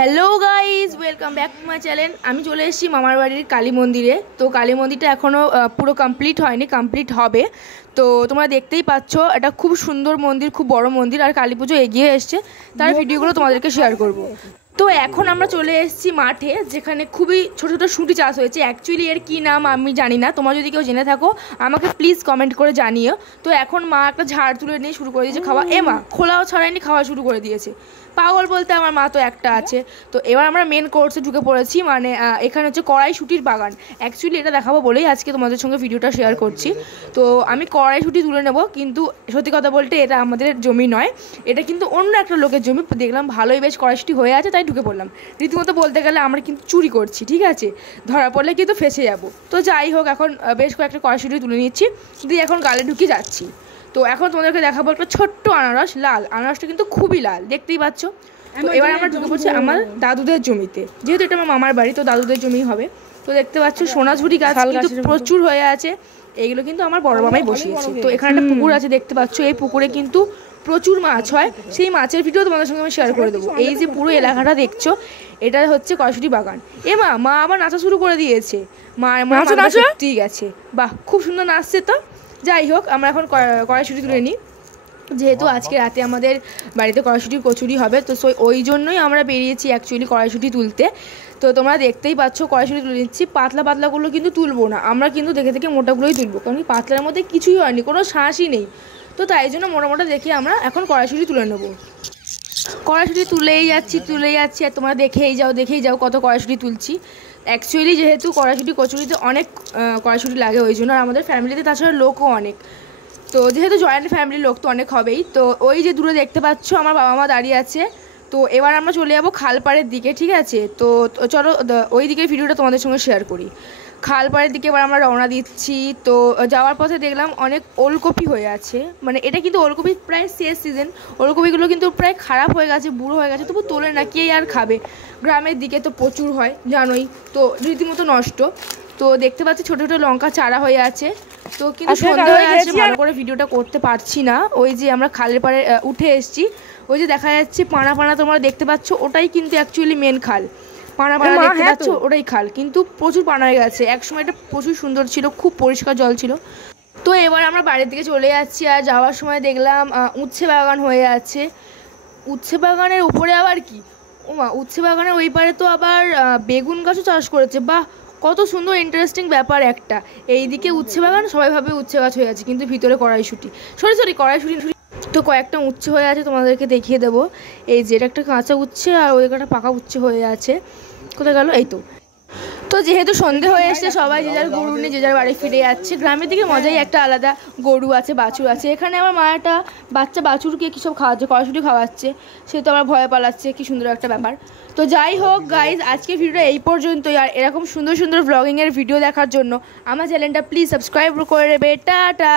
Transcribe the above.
Hello guys, welcome back to my channel. আমি চলে এসেছি মামার বাড়ির কালী মন্দিরে। তো কালী মন্দিরটা এখনও পুরো কমপ্লিট হয়নি, কমপ্লিট হবে। তো তোমরা দেখতেই পাচ্ছ, এটা খুব সুন্দর মন্দির, খুব বড় মন্দির, আর কালী পুজো এগিয়ে এসছে, তার ভিডিওগুলো তোমাদেরকে শেয়ার করব। তো এখন আমরা চলে এসেছি মাঠে, যেখানে খুবই ছোটো ছোটো শুঁটি চাষ হয়েছে। অ্যাকচুয়ালি এর কী নাম আমি জানি না, তোমরা যদি কেউ জেনে থাকো আমাকে প্লিজ কমেন্ট করে জানিও। তো এখন মা একটা ঝাড় তুলে নিয়ে শুরু করে দিয়েছে খাওয়া। মা খোলাও ছাড়ায়নি, খাওয়া শুরু করে দিয়েছে। পাগল বলতে আমার মা তো একটা আছে। তো এবার আমরা মেন কোর্সে ঢুকে পড়েছি, মানে এখানে হচ্ছে কড়াইশুঁটির বাগান। অ্যাকচুয়ালি এটা দেখাবো বলেই আজকে তোমাদের সঙ্গে ভিডিওটা শেয়ার করছি। তো আমি কড়াইশুঁটি তুলে নেব, কিন্তু সত্যি কথা বলতে এটা আমাদের জমি নয়, এটা কিন্তু অন্য একটা লোকের জমি। দেখলাম ভালোই বেশ কড়াইশুঁটি হয়ে আছে, তাই ঢুকে পড়লাম। রীতিমতো বলতে গেলে আমরা কিন্তু চুরি করছি, ঠিক আছে, ধরা পড়লে কিন্তু ফেঁসে যাব। তো যাই হোক, এখন বেশ কয়েকটা কড়াইশুঁটি তুলে নিচ্ছি, দিয়ে এখন গালে ঢুকে যাচ্ছি। তো এখন তোমাদেরকে দেখাবো একটা ছোট্ট আনারস, লাল আনারসটা কিন্তু খুবই লাল, দেখতেই পাচ্ছ। তো এবার আমরা ঢুকে পড়ছি আমার দাদুদের জমিতে, যেহেতু এটা আমার মামার বাড়ি, তো দাদুদের জমি হবে। তো দেখতে পাচ্ছ সোনাঝুরি গাছ কিন্তু প্রচুর হয়ে আছে, এইগুলো কিন্তু আমার বড় মামাই বসিয়েছে। তো এখানে একটা পুকুর আছে, দেখতে পাচ্ছ, এই পুকুরে কিন্তু প্রচুর মাছ হয়, সেই মাছের ভিডিও তোমাদের সঙ্গে আমি শেয়ার করে দেবো। এই যে পুরো এলাকাটা দেখছো, এটা হচ্ছে কড়াইশুঁটি বাগান। মা আবার নাচা শুরু করে দিয়েছে, মা সত্যিই গেছে, বাহ খুব সুন্দর নাচছে। তো যাই হোক, আমরা এখন কড়াইশুঁটি তুলে নিই, যেহেতু আজকে রাতে আমাদের বাড়িতে কড়াইশুঁটির কচুরি হবে। তো ওই জন্যই আমরা বেরিয়েছি অ্যাকচুয়ালি কড়াইশুঁটি তুলতে। তো তোমরা দেখতেই পাচ্ছ কড়াইশুঁটি তুলে নিচ্ছি। পাতলা পাতলাগুলো কিন্তু তুলবো না, আমরা কিন্তু দেখে দেখে মোটাগুলোই তুলবো, কারণ কি পাতলার মধ্যে কিছুই হয়নি, কোনো শ্বাসই নেই। তো তাই জন্য মোটা মোটা দেখে আমরা এখন কড়াইশুঁটি তুলে নেবো। কড়াইশুঁটি তুলেই যাচ্ছি, আর তোমরা দেখেই যাও কত কড়াইশুঁটি তুলছি। অ্যাকচুয়ালি যেহেতু কড়াইশুঁটি কচুরিতে অনেক কড়াইশুঁটি লাগে, ওই জন্য, আর আমাদের ফ্যামিলিতে তাছাড়া লোকও অনেক। তো যেহেতু জয়েন্ট ফ্যামিলির লোক তো অনেক হবেই। তো ওই যে দূরে দেখতে পাচ্ছ আমার বাবা মা দাঁড়িয়ে আছে। তো এবার আমরা চলে যাবো খালপাড়ের দিকে, ঠিক আছে। তো চলো ওই দিকের ভিডিওটা তোমাদের সঙ্গে শেয়ার করি। খালপাড়ের দিকে এবার আমরা রওনা দিচ্ছি। তো যাওয়ার পথে দেখলাম অনেক ওলকপি হয়ে আছে, মানে এটা কিন্তু ওলকপি প্রায় শেষ সিজন। ওলকপিগুলো কিন্তু প্রায় খারাপ হয়ে গেছে, বুড়ো হয়ে গেছে, তবু তোলে না, কে আর খাবে। গ্রামের দিকে তো প্রচুর হয় জানোই, তো রীতিমতো নষ্ট। তো দেখতে পাচ্ছি ছোটো ছোটো লঙ্কা চারা হয়ে আছে। তো কিন্তু সন্ধ্যা হয়ে আছে, ভালো করে ভিডিওটা করতে পারছি না। ওই যে আমরা খালের পাড়ে উঠে এসেছি, ওই যে দেখা যাচ্ছে পানা পানা তোমরা দেখতে পাচ্ছ, ওটাই কিন্তু অ্যাকচুয়ালি মেন খাল। পানা পানা দেখতে পাচ্ছ, ওটাই খাল, কিন্তু প্রচুর পানা হয়ে গেছে। একসময় এটা প্রচুর সুন্দর ছিল, খুব পরিষ্কার জল ছিল। তো এবার আমরা বাড়ির দিকে চলে যাচ্ছি, আর যাওয়ার সময় দেখলাম উচ্ছে বাগান হয়ে আছে। উচ্ছে বাগানের উপরে আবার কি, উচ্ছে বাগানের ওই পারে তো আবার বেগুন গাছও চাষ করেছে, বাহ কত সুন্দর ইন্টারেস্টিং ব্যাপার একটা। এইদিকে উচ্ছে বাগান, সবাই ভাবে উচ্ছে গাছ হয়ে আছে, কিন্তু ভিতরে কড়াইশুঁটি, কড়াইশুঁটি। তো কয়েকটা উচ্ছে হয়ে আছে, তোমাদেরকে দেখিয়ে দেবো। এই যে এটা একটা কাঁচা উচ্ছে, আর ওই একটা পাকা উচ্ছে হয়ে আছে। কোথায় গেল, এই তো। তো যেহেতু সন্ধে হয়ে এসছে, সবাই যে যার গরু নিয়ে যে যার বাড়ি ফিরে যাচ্ছে। গ্রামের দিকে মজাই একটা আলাদা, গরু আছে, বাছুর আছে। এখানে আমার মা একটা বাচ্চা বাছুরকে কী সব খাওয়াচ্ছে, কড়াইশুঁটি খাওয়াচ্ছে, সে তো আমার ভয়ে পালাচ্ছে, কি সুন্দর একটা ব্যাপার। তো যাই হোক গাইজ, আজকের ভিডিওটা এই পর্যন্তই। আর এরকম সুন্দর সুন্দর ব্লগিংয়ের ভিডিও দেখার জন্য আমার চ্যানেলটা প্লিজ সাবস্ক্রাইব করে দেবে। টাটা।